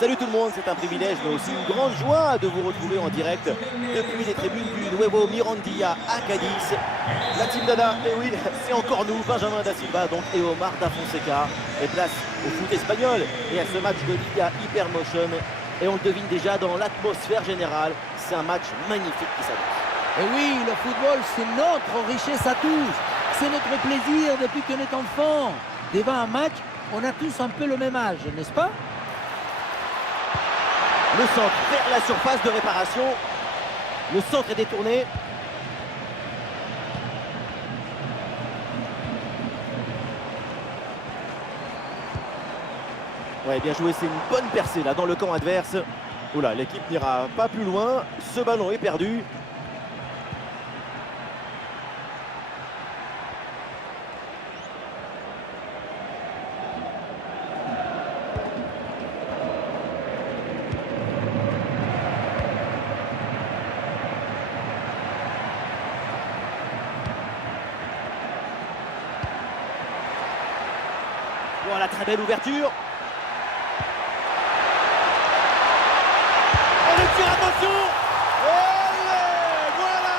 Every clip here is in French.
Salut tout le monde, c'est un privilège mais aussi une grande joie de vous retrouver en direct depuis les tribunes du Nuevo Mirandilla à Cadiz. La Team Dada, et oui, c'est encore nous, Benjamin Da Silva donc, et Omar Da Fonseca. Et place au foot espagnol et à ce match de Liga Hypermotion. Et on le devine déjà dans l'atmosphère générale, c'est un match magnifique qui s'annonce. Et oui, le football, c'est notre richesse à tous. C'est notre plaisir depuis qu'on est enfant. Devant un match, on a tous un peu le même âge, n'est-ce pas? Le centre vers la surface de réparation. Le centre est détourné. Ouais, bien joué, c'est une bonne percée là dans le camp adverse. Oula, l'équipe n'ira pas plus loin. Ce ballon est perdu. Voilà, très belle ouverture. Et le tir, attention. Voilà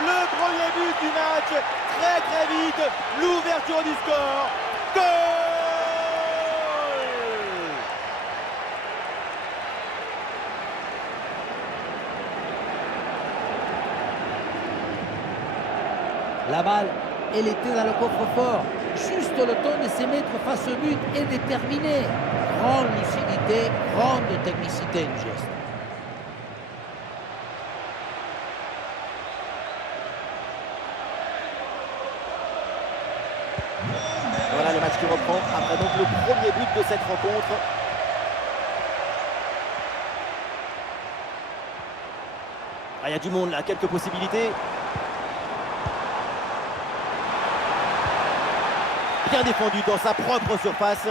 le premier but du match. Très vite, l'ouverture du score. Goal! La balle, elle était dans le coffre-fort. Juste le temps de se mettre face au but et de terminer. Grande lucidité, grande technicité du geste. Voilà le match qui reprend après donc le premier but de cette rencontre. Ah, il y a du monde là, quelques possibilités. Bien défendu dans sa propre surface.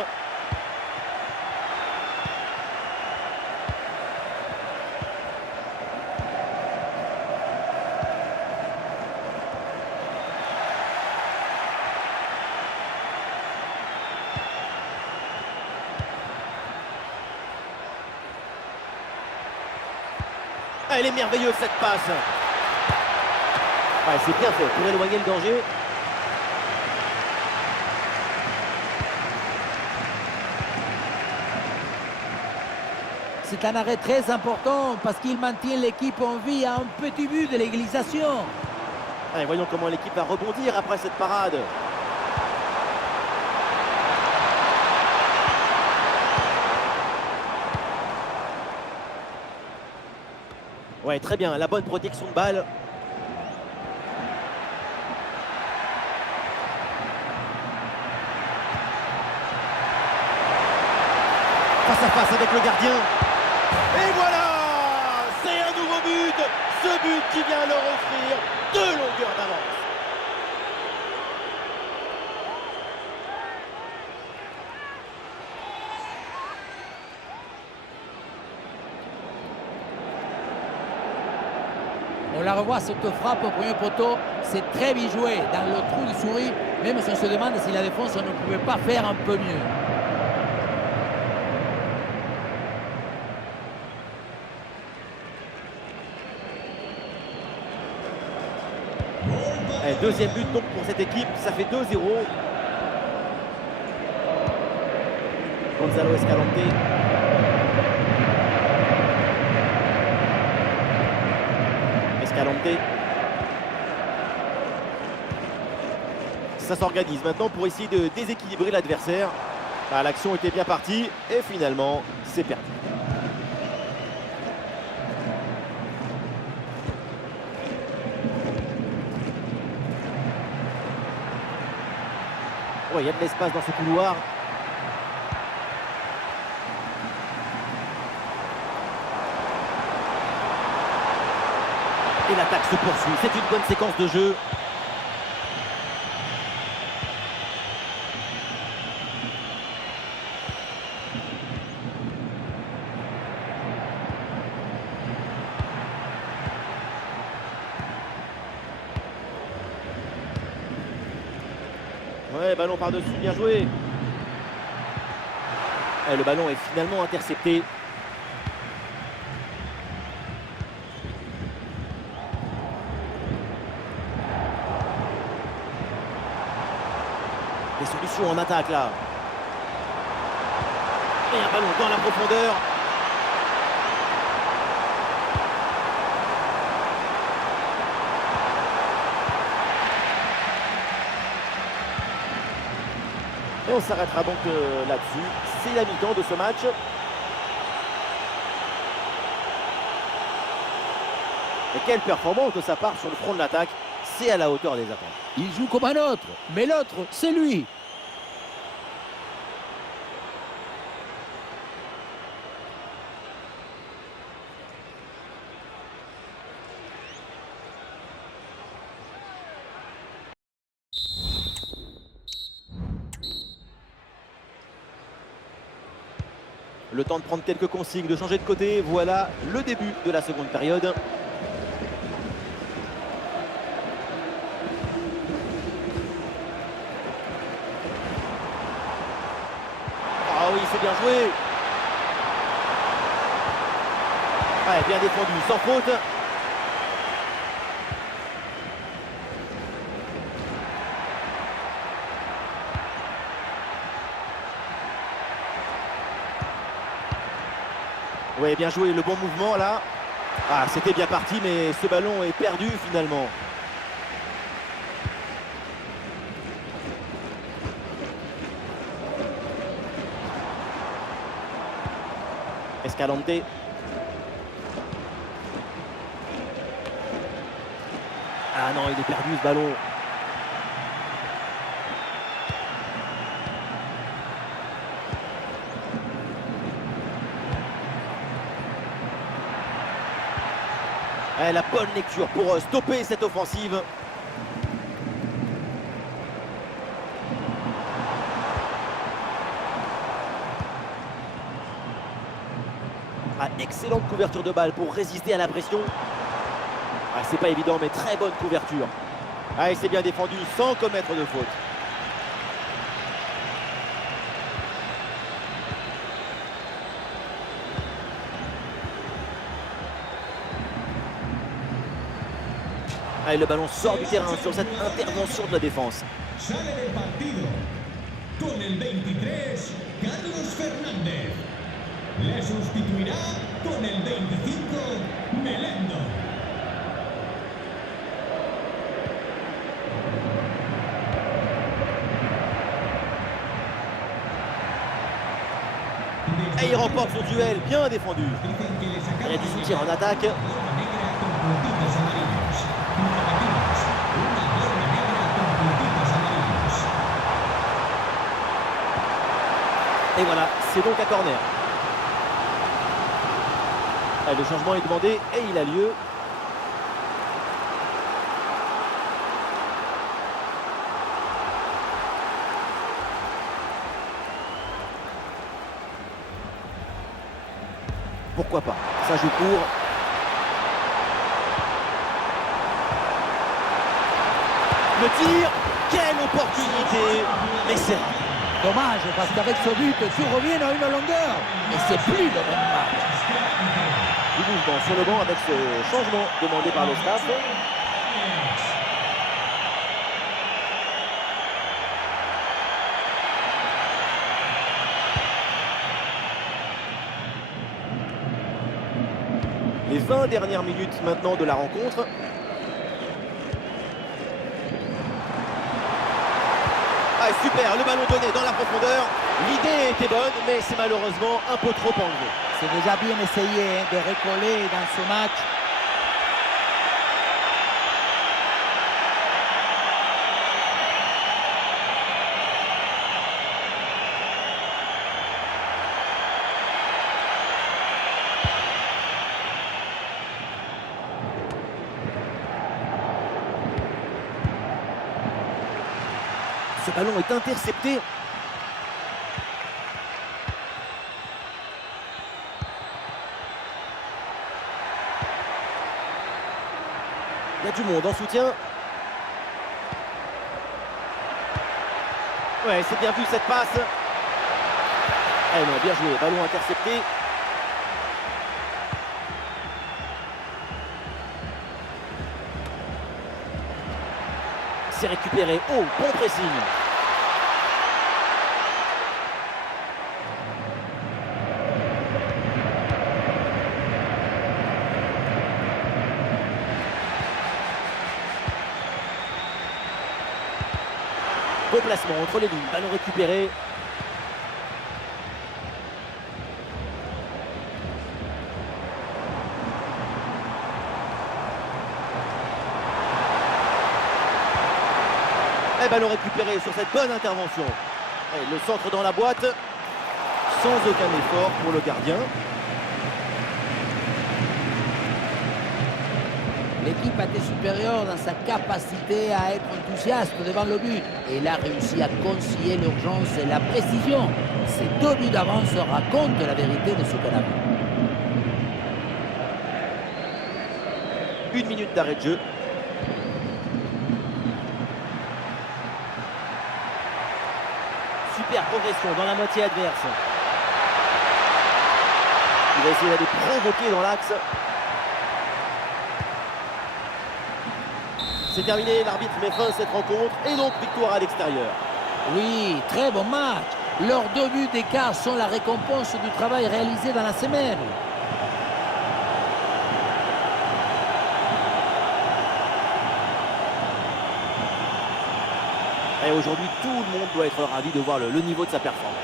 Elle est merveilleuse cette passe. Ouais, c'est bien fait pour éloigner le danger. C'est un arrêt très important parce qu'il maintient l'équipe en vie à un petit but de l'égalisation. Allez, voyons comment l'équipe va rebondir après cette parade. Ouais, très bien, la bonne protection de balle. Face à face avec le gardien. Et voilà! C'est un nouveau but! Ce but qui vient leur offrir 2 longueurs d'avance. On la revoit, cette frappe au premier poteau, c'est très bien joué dans le trou du souris, même si on se demande si la défense ne pouvait pas faire un peu mieux. Et deuxième but donc pour cette équipe, ça fait 2-0. Gonzalo Escalante. Escalante. Ça s'organise maintenant pour essayer de déséquilibrer l'adversaire. Ah, l'action était bien partie et finalement c'est perdu. Ouais, il y a de l'espace dans ce couloir. Et l'attaque se poursuit. C'est une bonne séquence de jeu. Ouais, ballon par-dessus, bien joué. Et le ballon est finalement intercepté. chaud en attaque là. Et un ballon dans la profondeur. Et on s'arrêtera donc là-dessus. C'est la mi-temps de ce match. Et quelle performance de sa part sur le front de l'attaque. C'est à la hauteur des attentes. Il joue comme un autre, mais l'autre, c'est lui. Le temps de prendre quelques consignes, de changer de côté. Voilà le début de la seconde période. Ah oui, c'est bien joué. Ouais, bien défendu, sans faute. Oui, bien joué, le bon mouvement là. Ah, c'était bien parti, mais ce ballon est perdu finalement. Escalante. Ah non, il est perdu ce ballon. Eh, la bonne lecture pour stopper cette offensive. Ah, excellente couverture de balle pour résister à la pression. Ah, c'est pas évident, mais très bonne couverture. Ah, et c'est bien défendu sans commettre de faute. Ah, et le ballon sort du terrain sur cette intervention de la défense. Sale del partido con el 23, Carlos Fernández. Le sustituirá con el 25, Melendo. Et il remporte son duel, bien défendu. Il y a du soutien en attaque. Et voilà, c'est donc un corner. Ah, le changement est demandé et il a lieu. Pourquoi pas? Ça joue court. Le tir, quelle opportunité! Mais c'est Dommage, parce qu'avec ce but, tout revient à une longueur. Et c'est plus le même match. du mouvement sur le banc avec ce changement demandé par le staff. Les 20 dernières minutes maintenant de la rencontre. Ah, super, le ballon donné dans la profondeur. L'idée était bonne, mais c'est malheureusement un peu trop enlevé. C'est déjà bien essayé de recoller dans ce match. Ce ballon est intercepté. Il y a du monde en soutien. Ouais, c'est bien vu cette passe. Eh non, bien joué, ballon intercepté. C'est récupéré. Oh, bon pressing. Beau placement entre les lignes, ballon récupéré. Et ballon récupéré sur cette bonne intervention. Et le centre dans la boîte, sans aucun effort pour le gardien. L'équipe a été supérieure dans sa capacité à être enthousiaste devant le but. Et il a réussi à concilier l'urgence et la précision. Ces 2 buts d'avance racontent la vérité de ce qu'on a vu. 1 minute d'arrêt de jeu. Super progression dans la moitié adverse. Il va essayer d'aller provoquer dans l'axe. C'est terminé, l'arbitre met fin à cette rencontre et donc victoire à l'extérieur. Oui, très bon match. Leurs 2 buts d'écart sont la récompense du travail réalisé dans la semaine. Et aujourd'hui, tout le monde doit être ravi de voir le niveau de sa performance.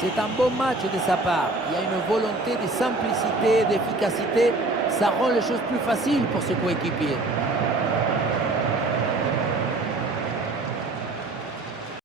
C'est un bon match de sa part. Il y a une volonté de simplicité, d'efficacité. Ça rend les choses plus faciles pour ses coéquipiers.